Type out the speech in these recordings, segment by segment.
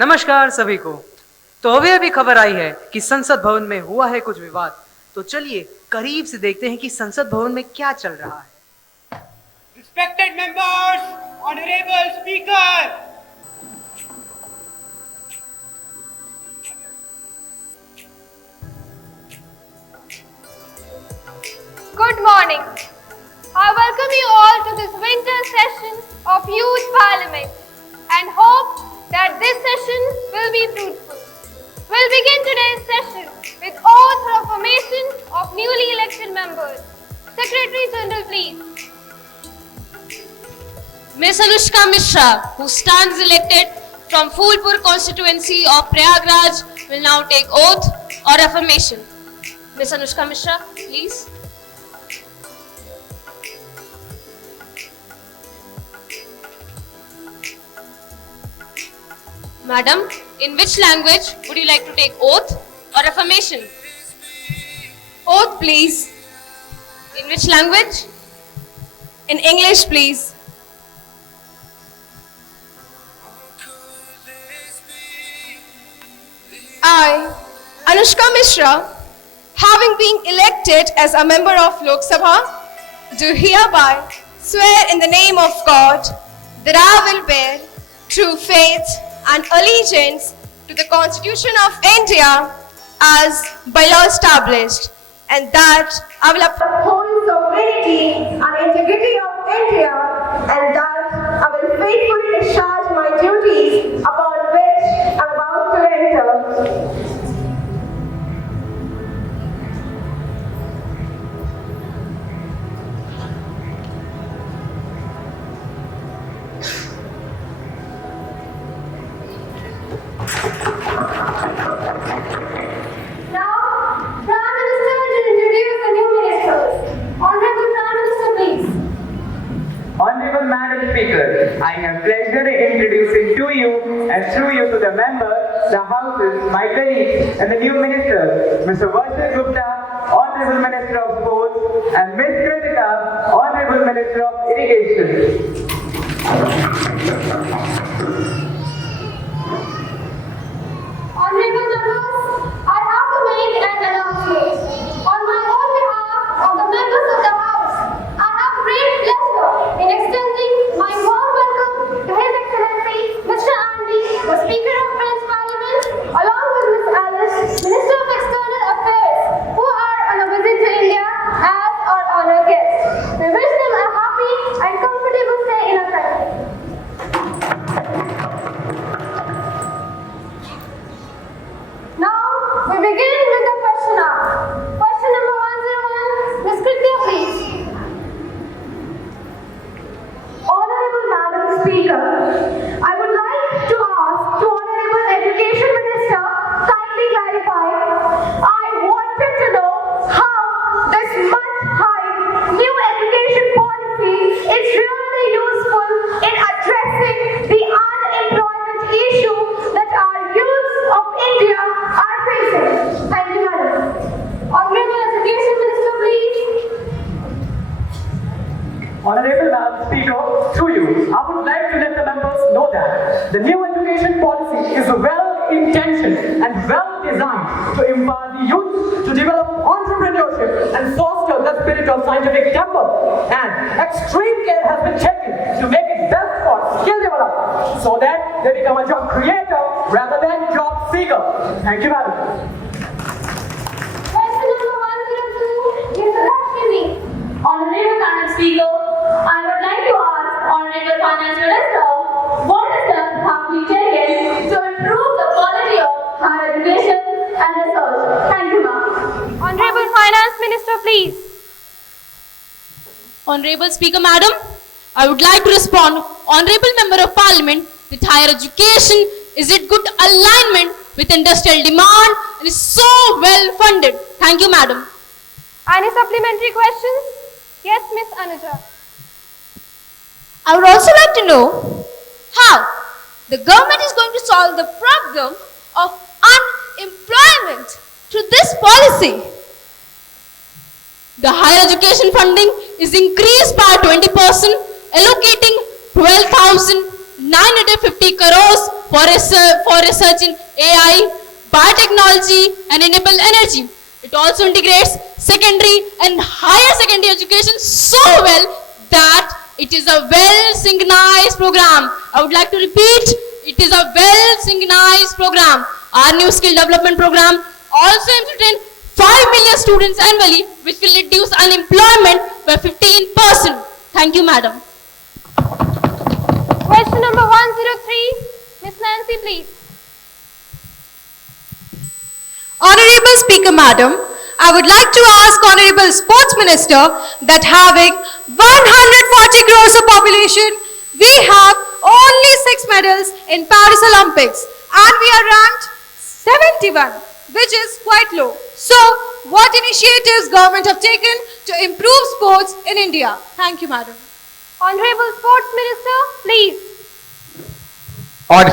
नमस्कार सभी को। तो अभी खबर आई है कि संसद भवन में हुआ है कुछ विवाद। तो चलिए करीब से देखते हैं कि संसद भवन में क्या चल रहा है। Respected members, Honorable Speaker. Good morning. I welcome you all to this winter session of Youth Parliament and hope that this session will be fruitful. We'll begin today's session with oath of affirmation of newly elected members. Secretary General, please. Ms. Anushka Mishra, who stands elected from Phulpur constituency of Prayagraj, will now take oath or affirmation. Ms. Anushka Mishra, please. Madam, in which language would you like to take oath or affirmation? Oath, please. In which language? In English, please. I, Anushka Mishra, having been elected as a member of Lok Sabha, do hereby swear in the name of God that I will bear true faith and allegiance to the Constitution of India as by law established, and that I will uphold the sovereignty and integrity of India, and that I will faithfully discharge my duties upon which I am about to enter. Honorable Madam Speaker, I have pleasure in introducing to you and through you to the members, the houses, my colleagues and the new ministers, Mr. Varshit Gupta, Honorable Minister of Sports, and Ms. Kritika, Honorable Minister of Irrigation. Honorable members, I have to make an announcement. On my own behalf of the members of the House, I have great pleasure in extending my warm welcome to His Excellency Mr. Andy, the Speaker of French Parliament, along with Ms. Alice, Minister of External Affairs, who are on a visit to India as our honored guests. We wish them a happy and comfortable stay in our country. Now, we begin with the question hour. Question number 101, Ms. Kritika, please. Honorable Madam Speaker, I would like to ask to Honorable Education Minister kindly clarify. I wanted to know how this much high new education policy is really useful in addressing the unemployment issue that our youths of India are facing. Thank you, Madam. Honorable Education Minister, please. Honorable Madam Speaker, through you, I would like to let the members know that the new education policy is well-intentioned and well-designed to empower the youth to develop entrepreneurship and foster the spirit of scientific temper. And extreme care has been taken to make it best for skill development so that they become a job creator rather than job seeker. Thank you, Madam. Question number 102, Mr. Lakshmi. Honorable Madam Speaker, I would like to ask Honorable Finance Minister, what steps have been taken to improve the quality of higher education and research? Thank you, ma'am. Honorable Finance Minister, please. Honorable Speaker, Madam, I would like to respond, Honorable Member of Parliament, that higher education is in good alignment with industrial demand and is so well funded. Thank you, Madam. Any supplementary questions? Yes, Miss Anuja. I would also like to know how the government is going to solve the problem of unemployment through this policy. The higher education funding is increased by 20%, allocating 12,000 950 crores for research in AI, biotechnology and renewable energy. It also integrates secondary and higher secondary education so well that it is a well synchronized program. I would like to repeat, it is a well synchronized program. Our new skill development program also aims to train 5 million students annually, which will reduce unemployment by 15%. Thank you, madam. Question number 103, Miss Nancy, please. Honorable Speaker Madam, I would like to ask Honorable Sports Minister that having 140 crores of population, we have only 6 medals in Paris Olympics and we are ranked 71, which is quite low. So, what initiatives government have taken to improve sports in India? Thank you, Madam. Honorable Sports Minister, please. और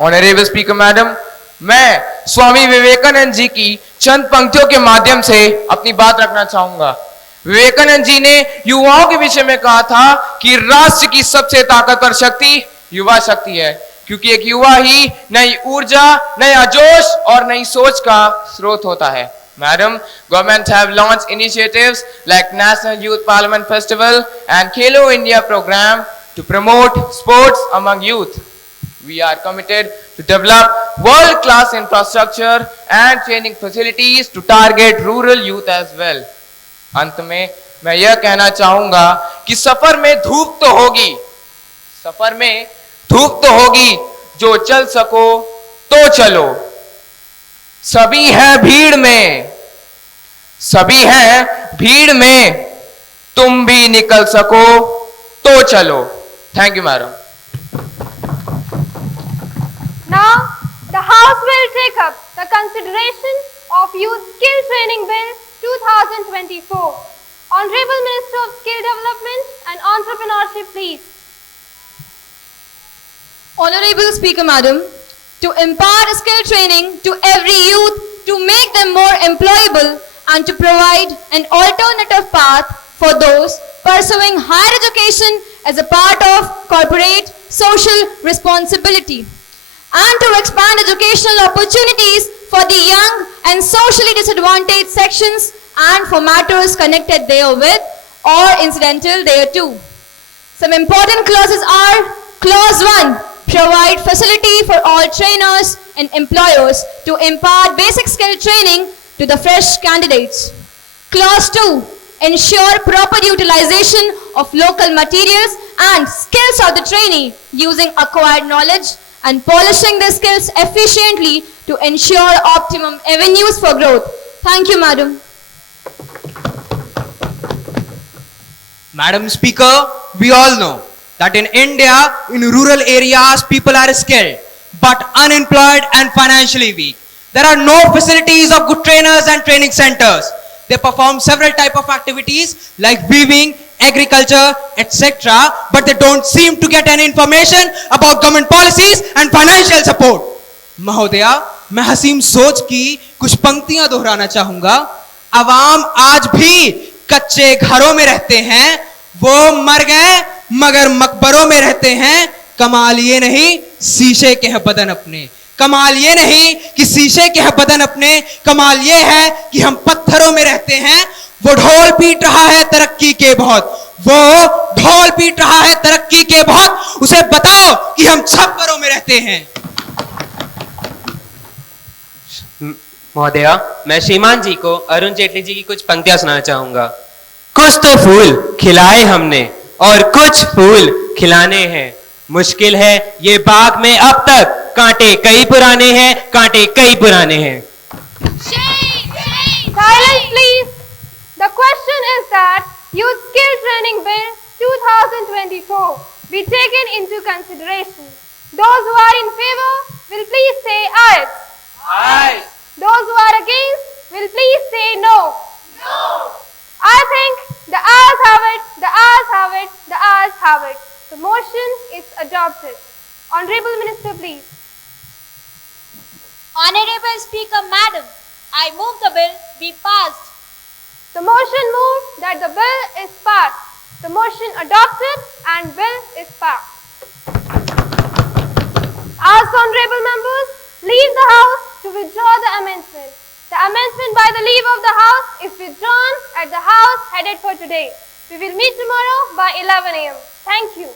honourable speaker madam, मैं स्वामी विवेकानंद जी की चंद पंक्तियों के माध्यम से अपनी बात रखना चाहूंगा। विवेकानंद जी ने युवाओं के विषय में कहा था कि राष्ट्र की सबसे ताकतवर शक्ति युवा शक्ति है, क्योंकि एक युवा ही नई ऊर्जा, नया जोश और नई सोच का स्रोत होता है। Madam, government have launched initiatives like National Youth Parliament Festival and Khelo India program to promote sports among youth. We are committed to develop world-class infrastructure and training facilities to target rural youth as well. अंत में मैं यह कहना चाहूंगा कि सफर में धूप तो होगी, जो चल सको तो चलो। सभी हैं भीड़ में, तुम भी निकल सको तो चलो। Thank you madam. Now, the House will take up the consideration of Youth Skill Training Bill 2024. Honorable Minister of Skill Development and Entrepreneurship, please. Honorable Speaker Madam, to impart skill training to every youth to make them more employable and to provide an alternative path for those pursuing higher education as a part of corporate social responsibility, and to expand educational opportunities for the young and socially disadvantaged sections and for matters connected therewith or incidental thereto. Some important clauses are: Clause 1, provide facility for all trainers and employers to impart basic skill training to the fresh candidates. Clause 2, ensure proper utilization of local materials and skills of the trainee using acquired knowledge and polishing their skills efficiently to ensure optimum avenues for growth. Thank you, Madam. Madam Speaker, we all know that in India, in rural areas, people are skilled but unemployed and financially weak. There are no facilities of good trainers and training centers. They perform several types of activities like weaving, agriculture, etc. But they don't seem to get any information about government policies and financial support. महोदया, मैं हसीम सोच की कुछ पंक्तियां दोहराना चाहूंगा। अवाम आज भी कच्चे घरों में रहते हैं, वो मर गए मगर मकबरों में रहते हैं। कमाल ये नहीं शीशे के हैं बदन अपने, कमाल ये नहीं कि शीशे के हैं बदन अपने, कमाल ये है कि हम पत्थरों में रहते हैं। वो ढोल पीट रहा है तरक्की के बहुत, उसे बताओ कि हम छप्परों में रहते हैं। महोदया, मैं श्रीमान जी को अरुण जेटली जी की कुछ पंक्तियां सुनाना चाहूंगा। कुछ तो फूल खिलाए हमने और कुछ फूल खिलाने हैं, मुश्किल है ये बाग में अब तक, कांटे कई पुराने हैं। Silence, please. The question is that Youth Skill Training Bill 2024 be taken into consideration. Those who are in favor will please say aye. Aye. Those who are against will please say no. No. I think the ayes have it. The motion is adopted. Honorable Minister, please. Honorable Speaker, Madam, I move the bill be passed. The motion moved that the bill is passed. The motion adopted and bill is passed. Ask honorable members leave the house to withdraw the amendment. The amendment by the leave of the house is withdrawn at the house headed for today. We will meet tomorrow by 11 a.m. Thank you.